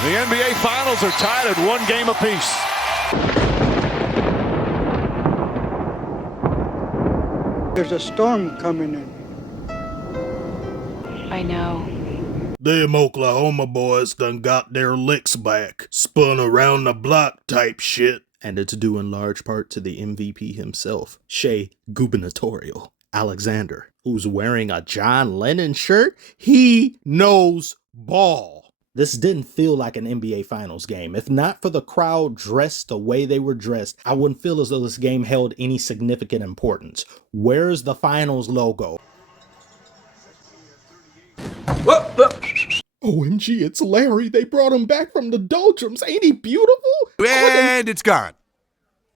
The NBA Finals are tied at 1 game apiece. There's a storm coming in. I know. Them Oklahoma boys done got their licks back. Spun around the block type shit. And it's due in large part to the MVP himself, Shai Gilgeous-alexander, who's wearing a John Lennon shirt. He knows ball. This didn't feel like an NBA Finals game. If not for the crowd dressed the way they were dressed, I wouldn't feel as though this game held any significant importance. Where's the Finals logo? OMG, it's Larry. They brought him back from the doldrums. Ain't he beautiful? And it's gone.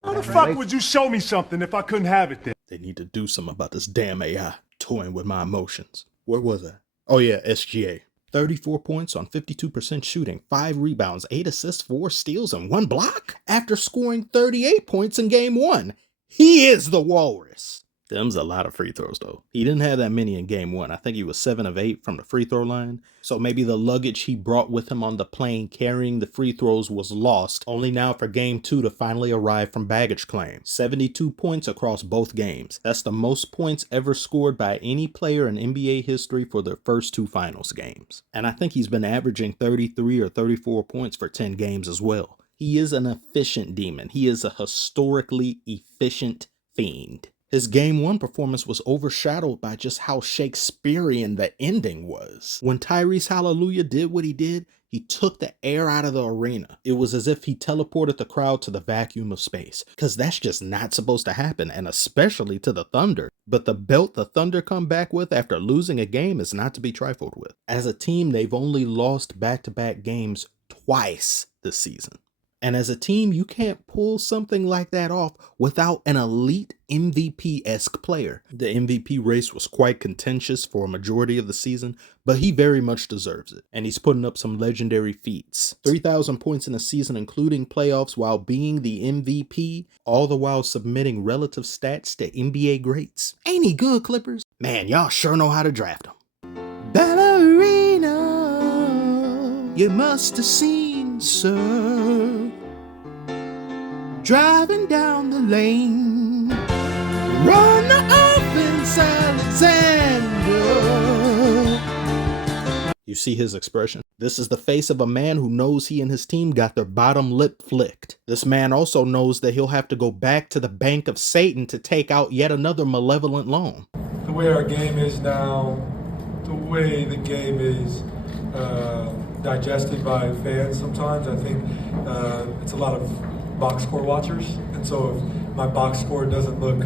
How the fuck would you show me something if I couldn't have it then? They need to do something about this damn AI toying with my emotions. Where was I? Oh yeah, SGA. 34 points on 52% shooting, 5 rebounds, 8 assists, 4 steals, and 1 block? After scoring 38 points in game 1. He is the walrus. Them's a lot of free throws, though. He didn't have that many in game 1. I think he was 7 of 8 from the free throw line. So maybe the luggage he brought with him on the plane carrying the free throws was lost, only now for game 2 to finally arrive from baggage claim. 72 points across both games. That's the most points ever scored by any player in NBA history for their first 2 finals games. And I think he's been averaging 33 or 34 points for 10 games as well. He is an efficient demon. He is a historically efficient fiend. His game 1 performance was overshadowed by just how Shakespearean the ending was. When Tyrese Hallelujah did what he did, he took the air out of the arena. It was as if he teleported the crowd to the vacuum of space, because that's just not supposed to happen, and especially to the Thunder. But the belt the Thunder come back with after losing a game is not to be trifled with. As a team, they've only lost back-to-back games twice this season. And as a team, you can't pull something like that off without an elite MVP-esque player. The MVP race was quite contentious for a majority of the season, but he very much deserves it. And he's putting up some legendary feats. 3,000 points in a season, including playoffs, while being the MVP, all the while submitting relative stats to NBA greats. Ain't he good, Clippers? Man, y'all sure know how to draft him. Ballerina, you must have seen, sir. Driving down the lane, run the offense, Alexander. You see his expression? This is the face of a man who knows he and his team got their bottom lip flicked. This man also knows that he'll have to go back to the bank of Satan to take out yet another malevolent loan. The way our game is now, the way the game is digested by fans sometimes, I think it's a lot of box score watchers, and so if my box score doesn't look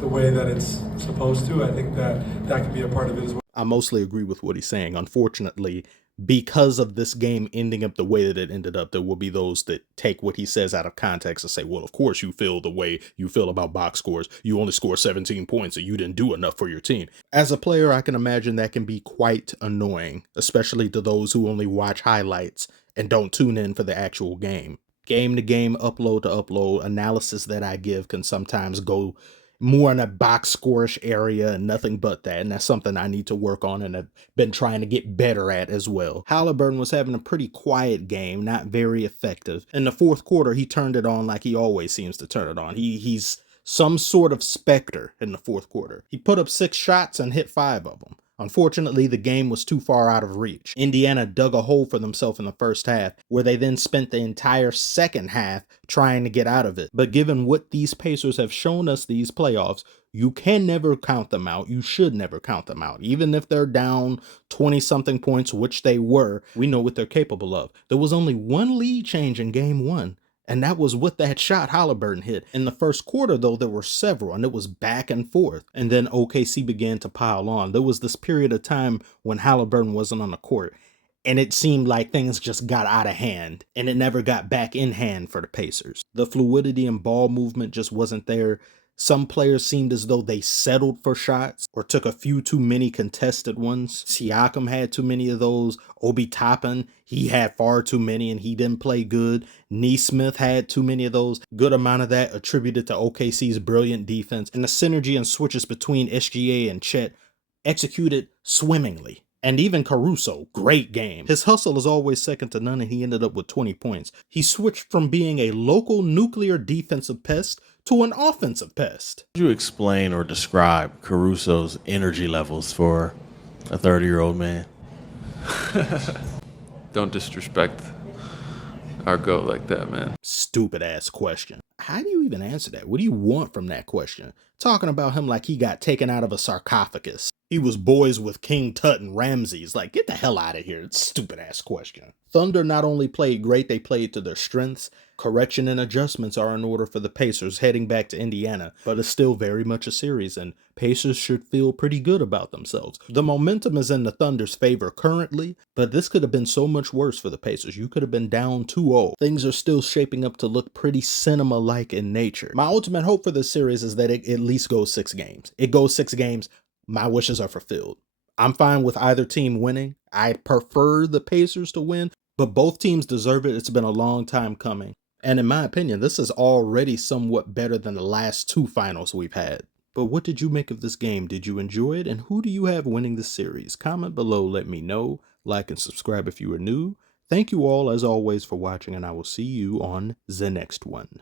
the way that it's supposed to, I think that could be a part of it as well. I mostly agree with what he's saying. Unfortunately, because of this game ending up the way that it ended up, there will be those that take what he says out of context and say, well, of course you feel the way you feel about box scores. You only score 17 points and you didn't do enough for your team. As a player, I can imagine that can be quite annoying, especially to those who only watch highlights and don't tune in for the actual game. Game to game, upload to upload, analysis that I give can sometimes go more in a box score-ish area and nothing but that. And that's something I need to work on and have been trying to get better at as well. Haliburton was having a pretty quiet game, not very effective. In the fourth quarter, he turned it on like he always seems to turn it on. He's some sort of specter in the fourth quarter. He put up 6 shots and hit 5 of them. Unfortunately, the game was too far out of reach. Indiana dug a hole for themselves in the first half, where they then spent the entire second half trying to get out of it. But given what these Pacers have shown us these playoffs, you can never count them out. You should never count them out. Even if they're down 20-something points, which they were, we know what they're capable of. There was only one lead change in game 1. And that was with that shot Haliburton hit. In the first quarter, though, there were several, and it was back and forth. And then OKC began to pile on. There was this period of time when Haliburton wasn't on the court, and it seemed like things just got out of hand, and it never got back in hand for the Pacers. The fluidity and ball movement just wasn't there. Some players seemed as though they settled for shots or took a few too many contested ones. Siakam had too many of those. Obi Toppin, he had far too many and he didn't play good. Nesmith had too many of those. Good amount of that attributed to OKC's brilliant defense. And the synergy and switches between SGA and Chet executed swimmingly. And even Caruso, great game. His hustle is always second to none, and he ended up with 20 points. He switched from being a local nuclear defensive pest to an offensive pest. Could you explain or describe Caruso's energy levels for a 30-year-old man? Don't disrespect our GOAT like that, man. Stupid ass question. How do you even answer that? What do you want from that question? Talking about him like he got taken out of a sarcophagus. He was boys with King Tut and Ramses. Like, get the hell out of here. It's a stupid ass question. Thunder not only played great, they played to their strengths. Correction and adjustments are in order for the Pacers heading back to Indiana, but it's still very much a series, and Pacers should feel pretty good about themselves. The momentum is in the Thunder's favor currently, but this could have been so much worse for the Pacers. You could have been down 2-0. Things are still shaping up to look pretty cinema-like in nature. My ultimate hope for this series is that it at least goes 6 games. It goes 6 games. My wishes are fulfilled. I'm fine with either team winning. I prefer the Pacers to win, but both teams deserve it. It's been a long time coming. And in my opinion, this is already somewhat better than the last 2 finals we've had. But what did you make of this game? Did you enjoy it? And who do you have winning this series? Comment below, let me know. Like and subscribe if you are new. Thank you all, as always, for watching, and I will see you on the next one.